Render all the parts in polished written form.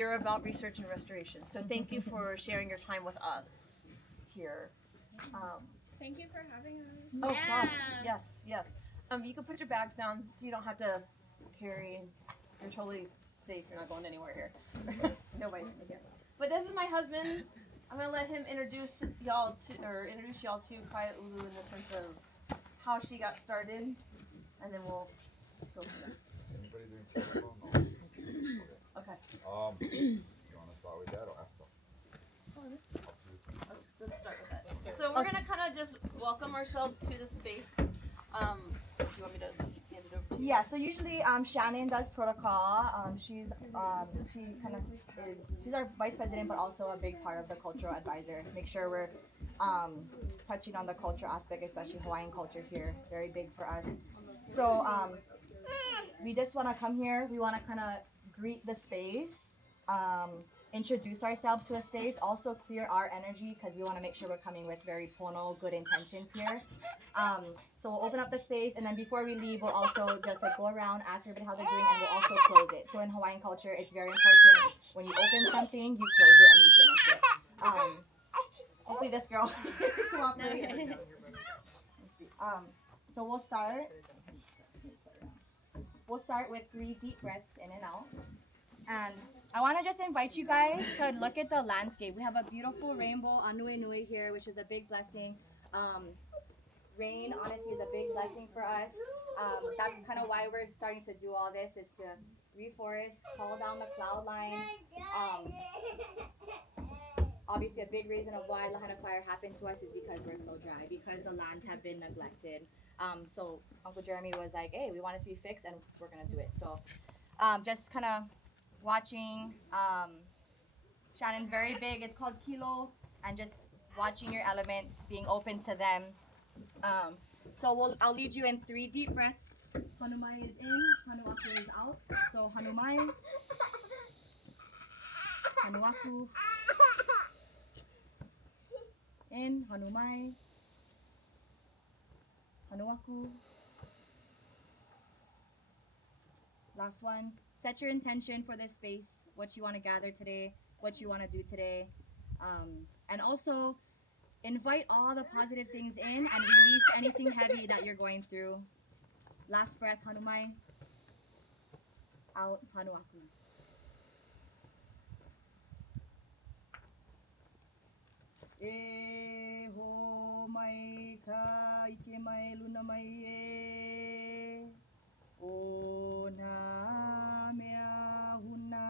You're about research and restoration. So thank you for sharing your time with us here. Thank you for having us. Oh gosh, yes, yes. You can put your bags down so you don't have to carry. You're totally safe. You're not going anywhere here. Nobody's gonna get. But this is my husband. I'm gonna let him introduce y'all to Kaiaulu in the sense of how she got started, and then we'll go from there. Anybody doing telephone? No. Okay. You want to start with that or after? Let's start with that. So we're gonna kind of just welcome ourselves to the space. Do you want me to hand it over to you? Yeah, so usually Shannon does protocol. She's our vice president, but also a big part of the cultural advisor. Make sure we're touching on the cultural aspect, especially Hawaiian culture here, very big for us. So we just want to come here. We want to kind of greet the space, introduce ourselves to the space, also clear our energy because we want to make sure we're coming with very pono, good intentions here. So we'll open up the space, and then before we leave, we'll also just like go around, ask everybody how they're doing, and we'll also close it. So in Hawaiian culture, it's very important when you open something, you close it and you finish it. Hopefully this girl cooperates. So we'll start. We'll start with 3 deep breaths in and out. And I want to just invite you guys to look at the landscape. We have a beautiful rainbow on Nui Nui here, which is a big blessing. Rain, honestly, is a big blessing for us. That's kind of why we're starting to do all this, is to reforest, call down the cloud line. Obviously, a big reason of why Lahaina fire happened to us is because we're so dry, because the lands have been neglected. So Uncle Jeremy was like, hey, we want it to be fixed, and we're going to do it. So just kind of watching. Shannon's very big. It's called Kilo, and just watching your elements, being open to them. So I'll lead you in 3 deep breaths. Hanumai is in, Hanuaku is out. So Hanumai, Hanuaku, in, Hanumai, Hanuaku. Last one. Set your intention for this space, what you want to gather today, what you want to do today. And also invite all the positive things in and release anything heavy that you're going through. Last breath, Hanumai. Out, Hanuaku. E ho mai ka ike mai luna mai e o na mea huna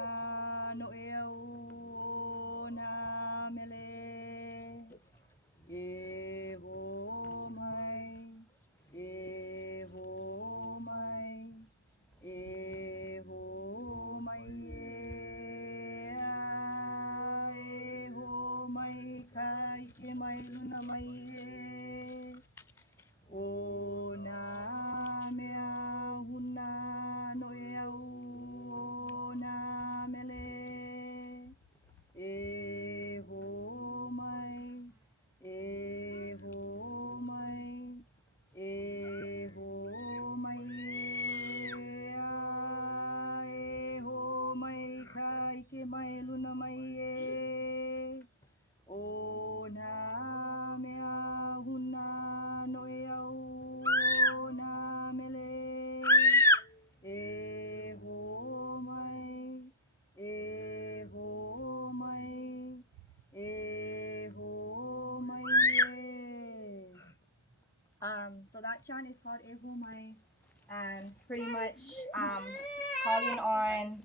no e au o na mele e ho mai e ho mai e ho mai e ho mai ka ike mai luna mai e o na mea huna no e au o na mele e ho mai e ho mai e ho mai e ho mai ka ike mai luna mai e o na mea huna no e au o na mele e ho mai e ho mai e ho mai e. So that chant is called E ho mai, and pretty much calling on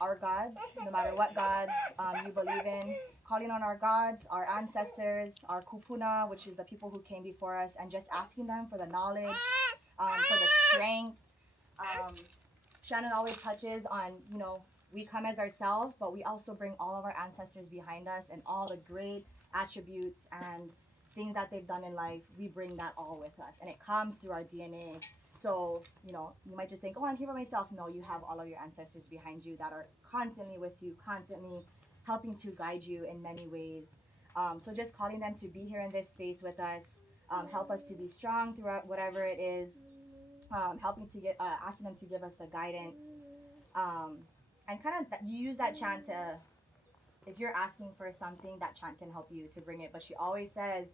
our gods, no matter what gods you believe in, calling on our gods, our ancestors, our kupuna, which is the people who came before us, and just asking them for the knowledge, for the strength. Shannon always touches on, we come as ourselves, but we also bring all of our ancestors behind us and all the great attributes and things that they've done in life. We bring that all with us, and it comes through our DNA. So, you might just think, oh, I'm here by myself. No, you have all of your ancestors behind you that are constantly with you, constantly helping to guide you in many ways. So just calling them to be here in this space with us, help us to be strong throughout whatever it is, asking them to give us the guidance, and kind of you use that chant to, if you're asking for something, that chant can help you to bring it. But she always says,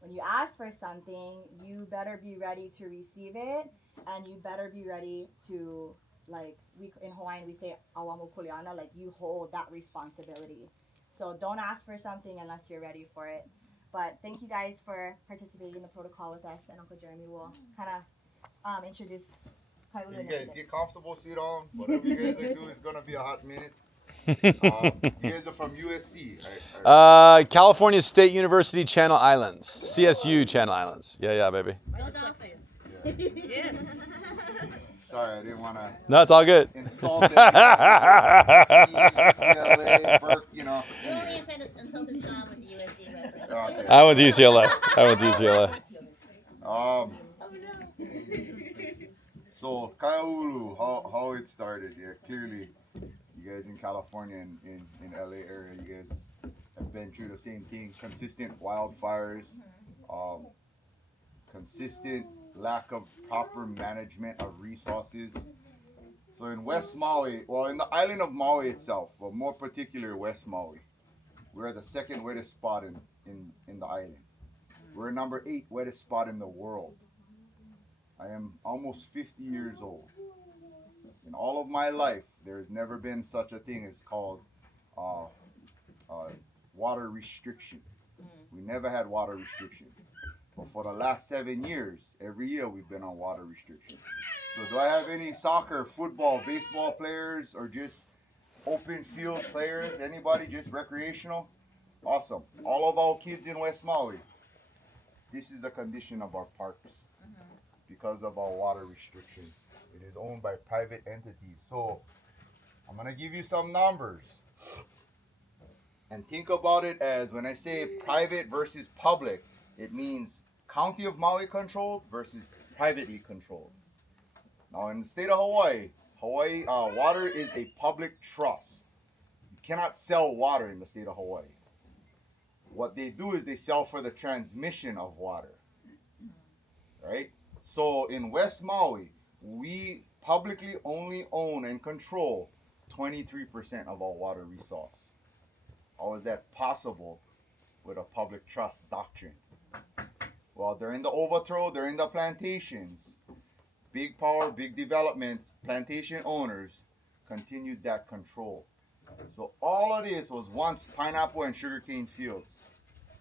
when you ask for something, you better be ready to receive it, and you better be ready to, like, we in Hawaiian we say awamu kuleana, like you hold that responsibility. So don't ask for something unless you're ready for it. But thank you guys for participating in the protocol with us, and Uncle Jeremy will kind of introduce Kaiaulu You guys initiative. get comfortable, sit down. Whatever you guys do is gonna be a hot minute. You guys are from USC, right? California State University, Channel Islands. CSU, Channel Islands. Yeah, baby. Yes. Sorry, I didn't want to No, it's all good. insult it. UCLA, Berkeley, you know. You only insulted Sean with the USD reference. Okay. I went to UCLA. So Kaiaulu, how it started? Yeah, clearly, you guys in California and in LA area, you guys have been through the same thing: consistent wildfires, consistent lack of proper management of resources. So in West Maui, well, in the island of Maui itself, but more particular West Maui, we're the second wettest spot in the island. We're number 8 wettest spot in the world. I am almost 50 years old. In all of my life, there has never been such a thing as called water restriction. We never had water restriction. But for the last 7 years, every year we've been on water restriction. So do I have any soccer, football, baseball players, or just open field players? Anybody, just recreational? Awesome. All of our kids in West Maui, this is the condition of our parks because of our water restrictions. It is owned by private entities. So I'm going to give you some numbers. And think about it as, when I say private versus public, it means County of Maui controlled versus privately controlled. Now in the state of Hawaii, water is a public trust. You cannot sell water in the state of Hawaii. What they do is they sell for the transmission of water, right? So in West Maui, we publicly only own and control 23% of our water resource. How is that possible with a public trust doctrine? Well, during the overthrow, during the plantations, big power, big developments, plantation owners continued that control. So all of this was once pineapple and sugarcane fields.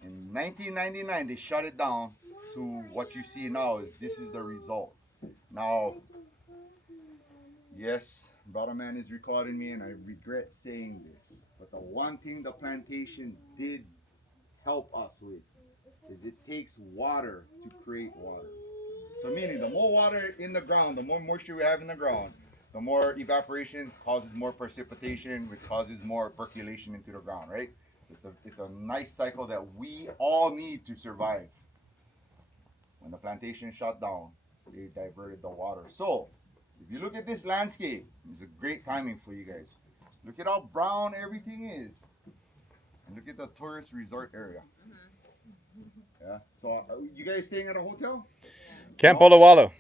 In 1999, they shut it down to what you see now. This is the result. Now, yes, Brother Man is recording me, and I regret saying this, but the one thing the plantation did help us with is it takes water to create water. So meaning the more water in the ground, the more moisture we have in the ground, the more evaporation causes more precipitation, which causes more percolation into the ground, right? So it's a nice cycle that we all need to survive. When the plantation shut down, they diverted the water. So if you look at this landscape, it's a great timing for you guys. Look at how brown everything is. And look at the tourist resort area. Yeah. So you guys staying at a hotel? Camp Olawalu.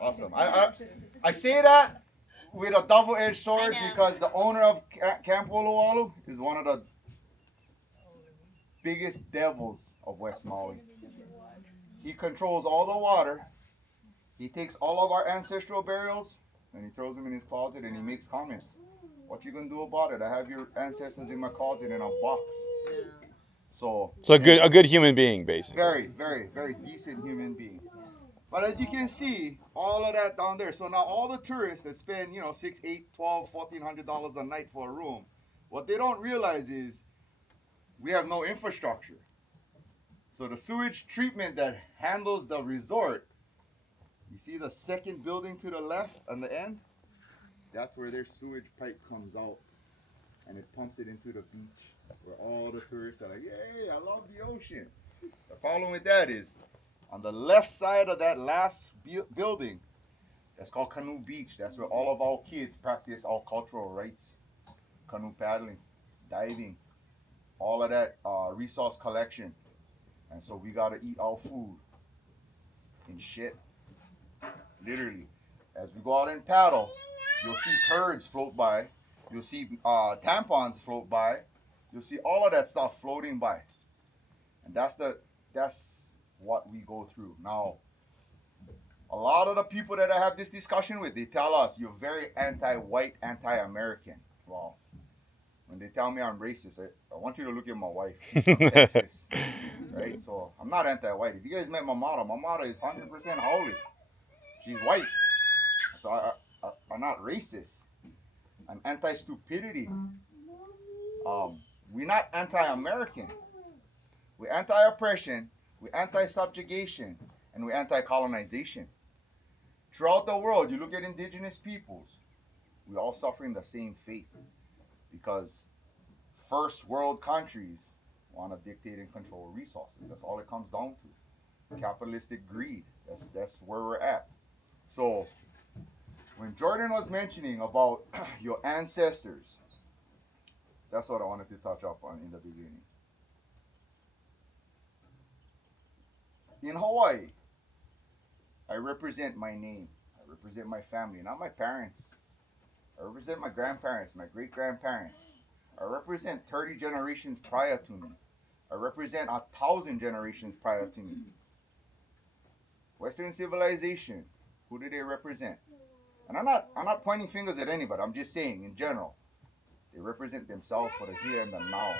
Awesome. I say that with a double-edged sword because the owner of Camp Olawalu is one of the biggest devils of West Maui. He controls all the water. He takes all of our ancestral burials and he throws them in his closet and he makes comments. What you gonna do about it? I have your ancestors in my closet in a box. So a good human being, basically. very, very, very decent human being. But as you can see, all of that down there. So now all the tourists that spend, $6, $8, $12, $1,400 a night for a room, what they don't realize is we have no infrastructure. So the sewage treatment that handles the resort, you see the second building to the left on the end? That's where their sewage pipe comes out and it pumps it into the beach where all the tourists are like, yay, I love the ocean. The problem with that is on the left side of that last building, that's called Canoe Beach. That's where all of our kids practice our cultural rights. Canoe paddling, diving, all of that resource collection. And so we gotta eat our food in shit. Literally. As we go out and paddle, you'll see turds float by. You'll see tampons float by. You'll see all of that stuff floating by. And that's what we go through. Now, a lot of the people that I have this discussion with, they tell us you're very anti-white, anti-American. Well, when they tell me I'm racist, I want you to look at my wife. She's from Texas, right? So I'm not anti-white. If you guys met my mother is 100% Kaiaulu. She's white. So I'm not racist. I'm anti-stupidity. We're not anti-American. We're anti-oppression, we're anti-subjugation, and we're anti-colonization. Throughout the world, you look at indigenous peoples, we're all suffering the same fate because first world countries want to dictate and control resources. That's all it comes down to. Capitalistic greed. That's where we're at. So when Jordan was mentioning about your ancestors, that's what I wanted to touch up on in the beginning. In Hawaii, I represent my name. I represent my family, not my parents. I represent my grandparents, my great-grandparents. I represent 30 generations prior to me. I represent 1,000 generations prior to me. Western civilization, who do they represent? And I'm not pointing fingers at anybody. I'm just saying, in general, they represent themselves for the here and the now.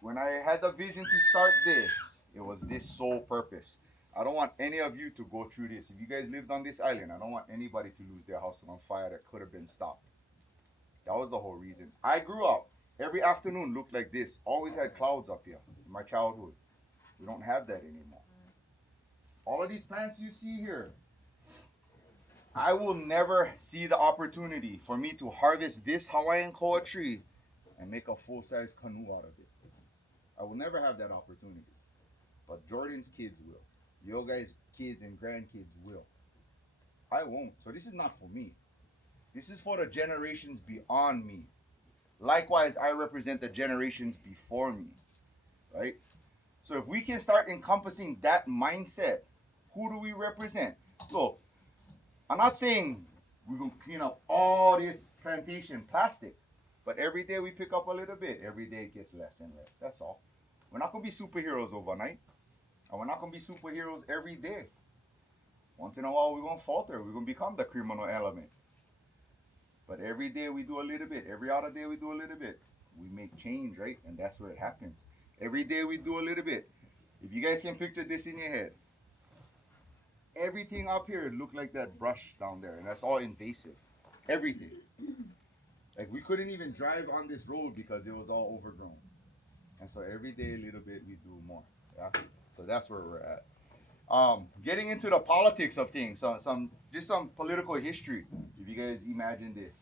When I had the vision to start this, it was this sole purpose. I don't want any of you to go through this. If you guys lived on this island, I don't want anybody to lose their house on fire that could have been stopped. That was the whole reason. I grew up, every afternoon looked like this. Always had clouds up here in my childhood. We don't have that anymore. All of these plants you see here, I will never see the opportunity for me to harvest this Hawaiian koa tree and make a full-size canoe out of it. I will never have that opportunity. But Jordan's kids will. Your guys' kids and grandkids will. I won't. So this is not for me. This is for the generations beyond me. Likewise, I represent the generations before me. Right? So if we can start encompassing that mindset, who do we represent? So I'm not saying we're going to clean up all this plantation plastic, but every day we pick up a little bit. Every day it gets less and less. That's all. We're not going to be superheroes overnight. And we're not going to be superheroes every day. Once in a while, we're going to falter. We're going to become the criminal element. But every day we do a little bit. Every other day we do a little bit. We make change, right? And that's where it happens. Every day we do a little bit. If you guys can picture this in your head, everything up here looked like that brush down there. And that's all invasive. Everything. Like we couldn't even drive on this road because it was all overgrown. And so every day a little bit we do more. Yeah? So that's where we're at. Getting into the politics of things, some political history. If you guys imagine this,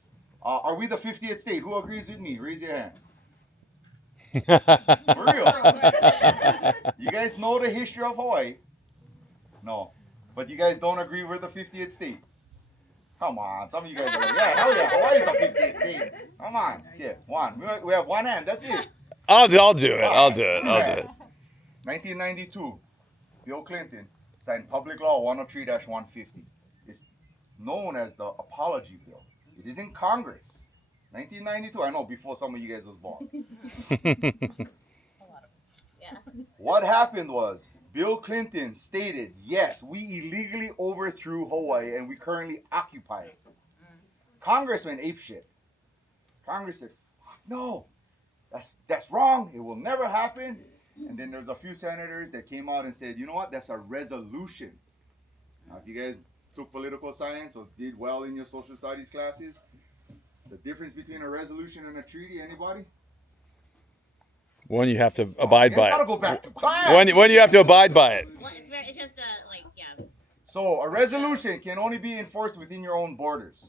are we the 50th state? Who agrees with me? Raise your hand. For real? You guys know the history of Hawaii? No, but you guys don't agree we're the 50th state. Come on, some of you guys are like, yeah, hell yeah, Hawaii's the 50th state. Come on, yeah, one. We have one hand. That's it. I'll do it. I'll do it. 1992, Bill Clinton signed Public Law 103-150. It's known as the Apology Bill. It is in Congress. 1992, I know, before some of you guys was born. Yeah. What happened was, Bill Clinton stated, yes, we illegally overthrew Hawaii and we currently occupy it. Congress went apeshit. Congress said, no, that's wrong. It will never happen. And then there's a few senators that came out and said, you know what? That's a resolution. Now, if you guys took political science or did well in your social studies classes, the difference between a resolution and a treaty, anybody? One, you have to abide by Gotta it. go back to class. When you have to abide by it. Well, it's just like, yeah. So a resolution can only be enforced within your own borders.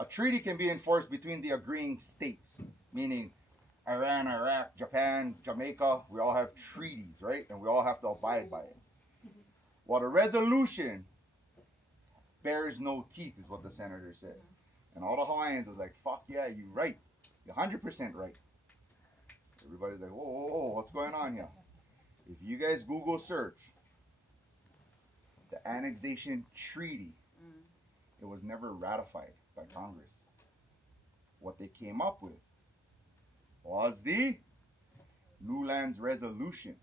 A treaty can be enforced between the agreeing states, meaning Iran, Iraq, Japan, Jamaica, we all have treaties, right? And we all have to abide by it. Well, a resolution bears no teeth, is what the senator said. And all the Hawaiians was like, fuck yeah, you're right. You're 100% right. Everybody's like, whoa, what's going on here? If you guys Google search the annexation treaty, it was never ratified by Congress. they came up with was the New Lands Resolution,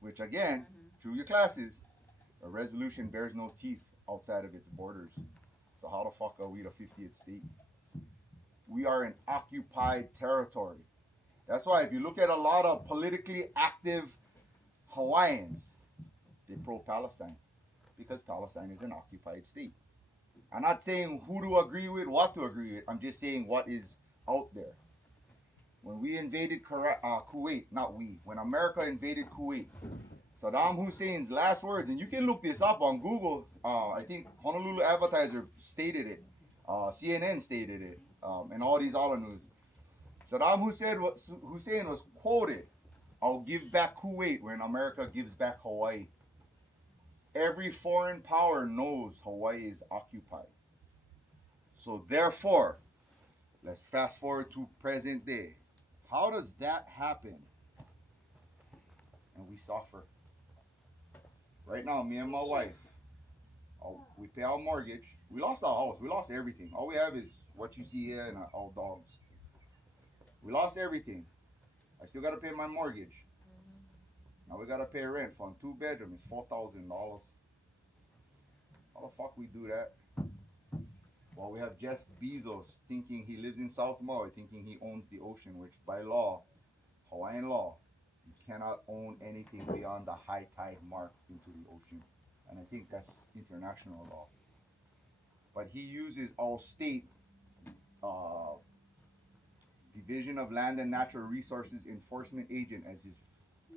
which again, through your classes, a resolution bears no teeth outside of its borders. So how the fuck are we the 50th state? We are in occupied territory. That's why if you look at a lot of politically active Hawaiians, they're pro-Palestine because Palestine is an occupied state. I'm not saying who to agree with, what to agree with. I'm just saying what is out there. When we invaded Kuwait, not we, when America invaded Kuwait, Saddam Hussein's last words, and you can look this up on Google. I think Honolulu Advertiser stated it, CNN stated it, and all these other news. Saddam Hussein was quoted, "I'll give back Kuwait when America gives back Hawaii." Every foreign power knows Hawaii is occupied. So therefore, let's fast forward to present day. How does that happen? And we suffer. Right now, me and my wife, we pay our mortgage. We lost our house. We lost everything. All we have is what you see here and our dogs. We lost everything. I still got to pay my mortgage. Now we got to pay rent for a 2-bedroom. It's $4,000. How the fuck we do that? Well, we have Jeff Bezos thinking he lives in South Maui, thinking he owns the ocean, which by law, Hawaiian law, you cannot own anything beyond the high tide mark into the ocean. And I think that's international law. But he uses our state Division of Land and Natural Resources enforcement agent as his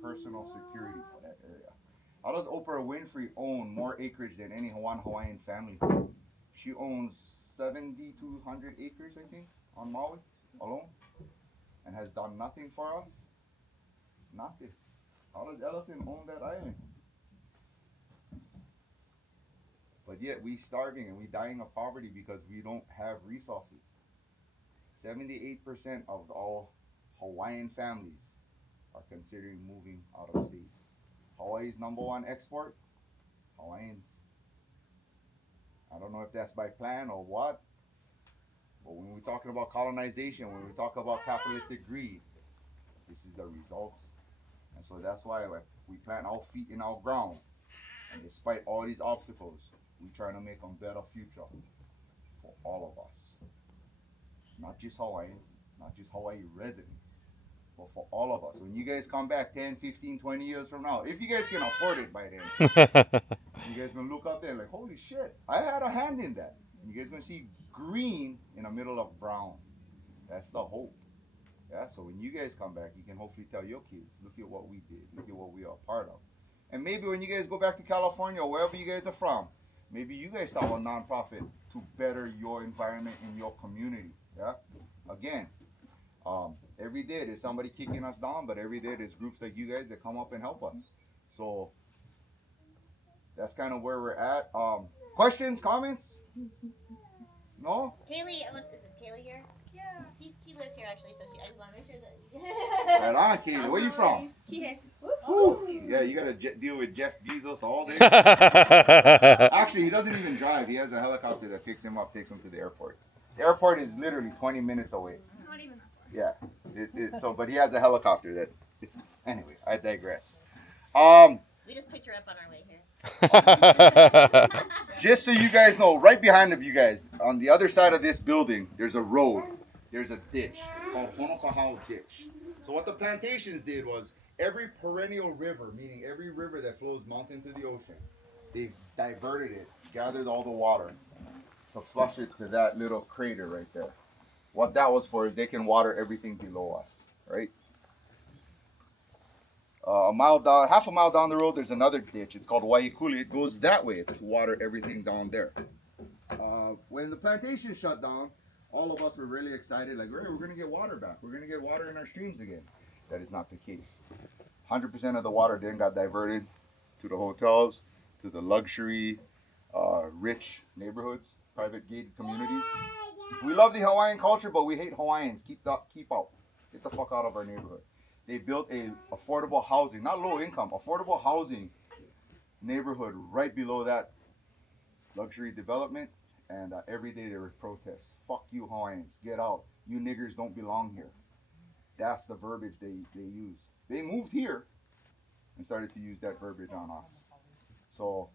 personal security for that area. How does Oprah Winfrey own more acreage than any Hawaiian family? She owns 7,200 acres, I think, on Maui alone, and has done nothing for us. Nothing. How does Ellison own that island? But yet we starving and we dying of poverty because we don't have resources. 78% of all Hawaiian families are considering moving out of state. Hawaii's #1 export, Hawaiians. I don't know if that's by plan or what, but when we're talking about colonization, when we talk about capitalistic greed, this is the results. And so that's why we plant our feet in our ground. And despite all these obstacles, we're trying to make a better future for all of us. Not just Hawaiians, not just Hawaii residents, but for all of us. When you guys come back 10, 15, 20 years from now, if you guys can afford it by then, you guys gonna look up there like, holy shit, I had a hand in that. And you guys gonna see green in the middle of brown. That's the hope. Yeah, so when you guys come back, you can hopefully tell your kids, look at what we did, look at what we are a part of. And maybe when you guys go back to California or wherever you guys are from, maybe you guys start a nonprofit to better your environment in your community. Yeah, again, every day there's somebody kicking us down, but every day there's groups like you guys that come up and help us. So that's kind of where we're at. Questions, comments? No? Kaylee, is it Kaylee here? Yeah. She lives here actually, so I just want to make sure that. Right on, Kaylee. Where you from? Here. Yeah, you gotta deal with Jeff Bezos all day. Actually, he doesn't even drive. He has a helicopter that picks him up, takes him to the airport. The airport is literally 20 minutes away. Not even that far. Yeah. But he has a helicopter that. Anyway, I digress. We just picked her up on our way here. Just so you guys know, right behind of you guys, on the other side of this building, there's a road. There's a ditch. It's called Honokahau Ditch. So what the plantations did was every perennial river, meaning every river that flows mountain to the ocean, they diverted it, gathered all the water to flush it to that little crater right there. What that was for is they can water everything below us, right? Half a mile down the road, there's another ditch. It's called Waikuli. It goes that way. It's to water everything down there. When the plantation shut down, all of us were really excited. Like, we're going to get water back. We're going to get water in our streams again. That is not the case. 100% of the water then got diverted to the hotels, to the luxury, rich neighborhoods, private gated communities. We love the Hawaiian culture, but we hate Hawaiians. Keep out. Get the fuck out of our neighborhood. They built a affordable housing, not low income, affordable housing neighborhood right below that luxury development. And every day there were protests. Fuck you Hawaiians, get out. You niggers don't belong here. That's the verbiage they use. They moved here and started to use that verbiage on us. So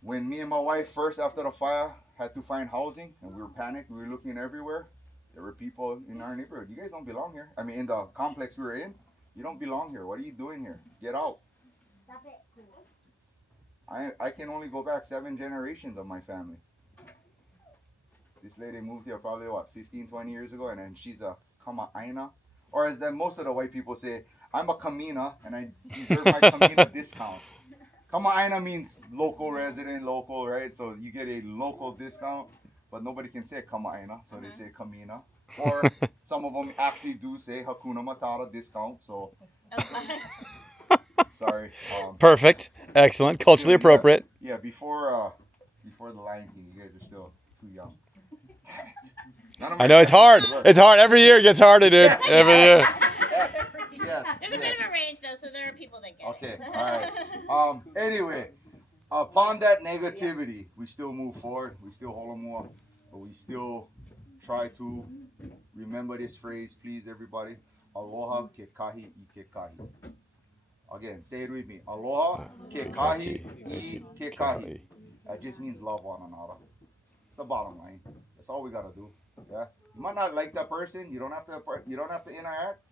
when me and my wife first after the fire had to find housing and we were panicked, we were looking everywhere, there were people in our neighborhood. You guys don't belong here. I mean, in the complex we were in, you don't belong here. What are you doing here? Get out. Stop it. I can only go back 7 generations of my family. This lady moved here probably, 15, 20 years ago, and then she's a kama'aina. Or as most of the white people say, I'm a kamina, and I deserve my kamina discount. Kama'aina means local resident, local, right? So you get a local discount, but nobody can say kama'aina, so they say kamina. Or some of them actually do say hakuna matata discount, so sorry. Perfect. Excellent. Culturally appropriate. Yeah, before the Lion King, you guys are still too young. I know it's hard. It's hard. Every year it gets harder, dude. Yes. Every year. Yes. There's a bit of a range though, so there are people that get Okay, it. all right. Anyway, upon that negativity, we still move forward. We still hold on more, but we still try to remember this phrase, please, everybody. Aloha ke kahi I ke kahi. Again, say it with me. Aloha ke kahi I ke kahi. That just means love one another. It's the bottom line. That's all we gotta do. Yeah. You might not like that person. You don't have to interact.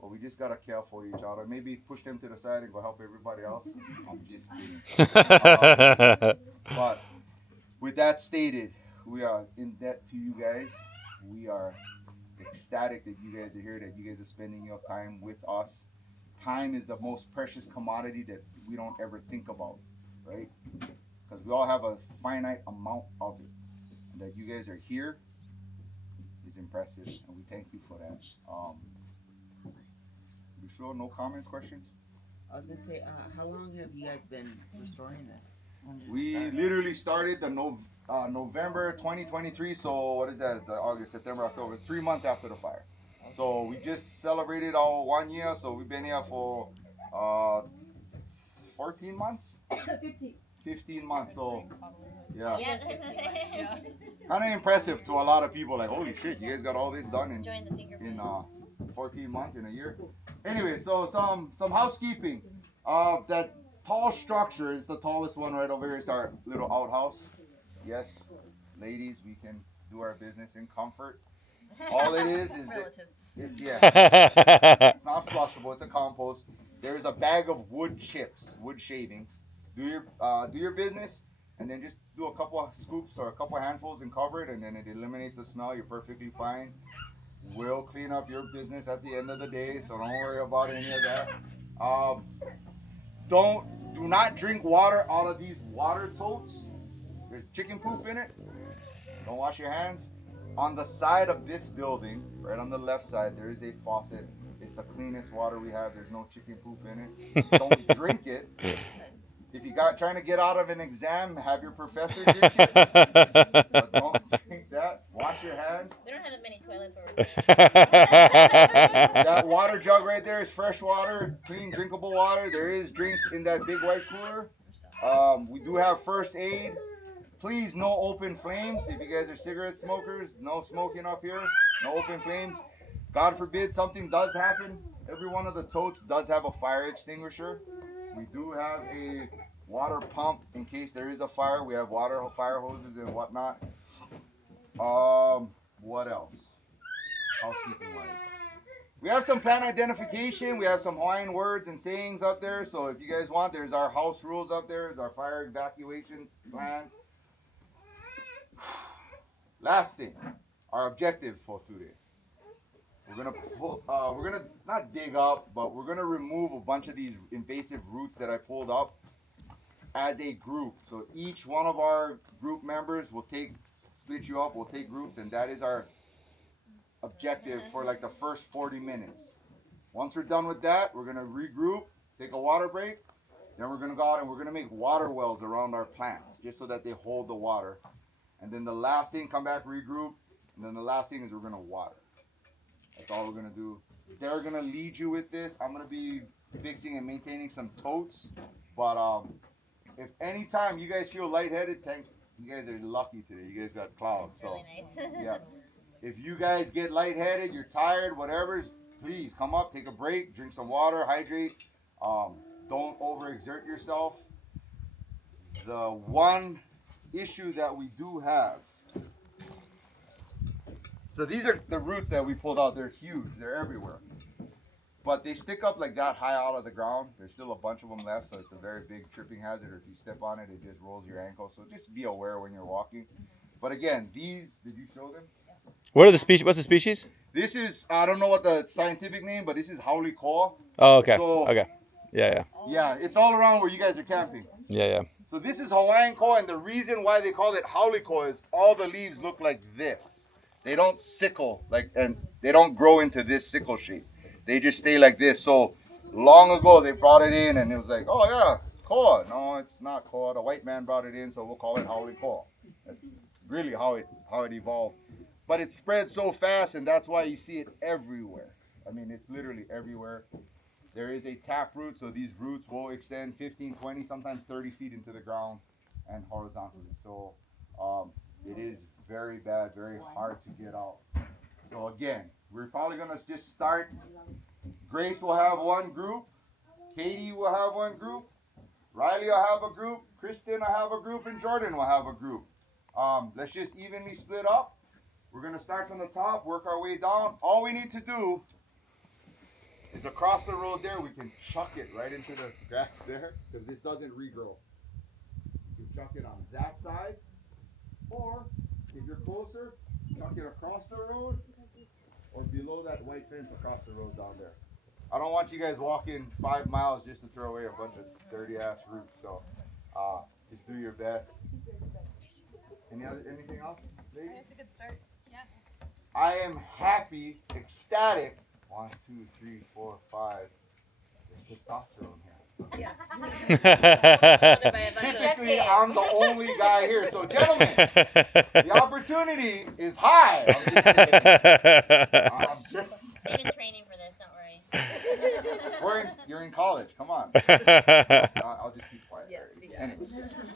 But we just gotta care for each other. Maybe push them to the side and go help everybody else. I'm just kidding. But with that stated, we are in debt to you guys. We are ecstatic that you guys are here, that you guys are spending your time with us. Time is the most precious commodity that we don't ever think about, right? Because we all have a finite amount of it. And that you guys are here is impressive, and we thank you for that. You sure? No comments, questions? I was gonna say, how long have you guys been restoring this? When did it We start? literally started the November 2023. So what is that? August, September, October. 3 months after the fire. So we just celebrated our 1 year. So we've been here for 14 months. 15 months. So yeah, Yeah. kind of impressive to a lot of people. Like, holy shit, you guys got all this done Join the fingerprint. in 14 months, in a year. Anyway, so some housekeeping. That tall structure is the tallest one right over here. It's our little outhouse. Yes, ladies, we can do our business in comfort. All it is that it's not flushable. It's a compost. There is a bag of wood chips, wood shavings. Do your business, and then just do a couple of scoops or a couple of handfuls and cover it, and then it eliminates the smell. You're perfectly fine. We'll clean up your business at the end of the day, so don't worry about any of that. Do not drink water out of these water totes. There's chicken poop in it. Don't wash your hands. On the side of this building, right on the left side, there is a faucet. It's the cleanest water we have. There's no chicken poop in it. Don't drink it. If you trying to get out of an exam, have your professor drink it. But don't drink that. Wash your hands. We don't have that many toilets where That water jug right there is fresh water, clean, drinkable water. There is drinks in that big white cooler. We do have first aid. Please, no open flames. If you guys are cigarette smokers, no smoking up here. No open flames. God forbid something does happen. Every one of the totes does have a fire extinguisher. We do have a water pump in case there is a fire. We have fire hoses and whatnot. What else? Housekeeping wise. We have some plant identification. We have some Hawaiian words and sayings up there. So if you guys want, there's our house rules up there. There's our fire evacuation plan. Last thing, our objectives for today. We're gonna not dig up, but we're gonna remove a bunch of these invasive roots that I pulled up as a group. So each one of our group members will split you up. We'll take groups, and that is our objective for like the first 40 minutes. Once we're done with that, we're gonna regroup, take a water break. Then we're gonna go out and we're gonna make water wells around our plants, just so that they hold the water. And then the last thing, come back, regroup, and then the last thing is we're gonna water. That's all we're gonna do. They're gonna lead you with this. I'm gonna be fixing and maintaining some totes. But if anytime you guys feel lightheaded, You guys are lucky today. You guys got clouds. It's So really nice. yeah. If you guys get lightheaded, you're tired, whatever, please come up, take a break, drink some water, hydrate. Don't overexert yourself. The one issue that we do have. So these are the roots that we pulled out. They're huge. They're everywhere. But they stick up like that high out of the ground. There's still a bunch of them left, so it's a very big tripping hazard. If you step on it, it just rolls your ankle. So just be aware when you're walking. But again, these, did you show them? What are the species? What's the species? This is, I don't know what the scientific name, but this is Kaiaulu. Oh, okay. So- Okay. Yeah. Yeah, it's all around where you guys are camping. Yeah. So this is Hawaiian koa, and the reason why they call it Kaiaulu koa is all the leaves look like this. They don't sickle, and they don't grow into this sickle shape. They just stay like this. So long ago they brought it in, and it was like, oh yeah, koa. No, it's not koa. The white man brought it in, so we'll call it Kaiaulu koa. That's really how it evolved. But it spreads so fast, and that's why you see it everywhere. I mean, it's literally everywhere. There is a tap root, so these roots will extend 15, 20, sometimes 30 feet into the ground and horizontally. So it is very bad, very hard to get out. So again, we're probably going to just start. Grace will have one group. Katie will have one group. Riley will have a group. Kristen will have a group. And Jordan will have a group. Let's just evenly split up. We're going to start from the top, work our way down. All we need to do is across the road there, we can chuck it right into the grass there, because this doesn't regrow. You can chuck it on that side, or if you're closer, chuck it across the road, or below that white fence across the road down there. I don't want you guys walking 5 miles just to throw away a bunch of dirty ass roots, so just do your best. Anything else, ladies? That's a good start. Yeah. I am happy, ecstatic. 1, 2, 3, 4, 5. There's testosterone here. Yeah. Typically, I'm the only guy here. So, gentlemen, the opportunity is high. I'm just You've been training for this, don't worry. you're in college. Come on.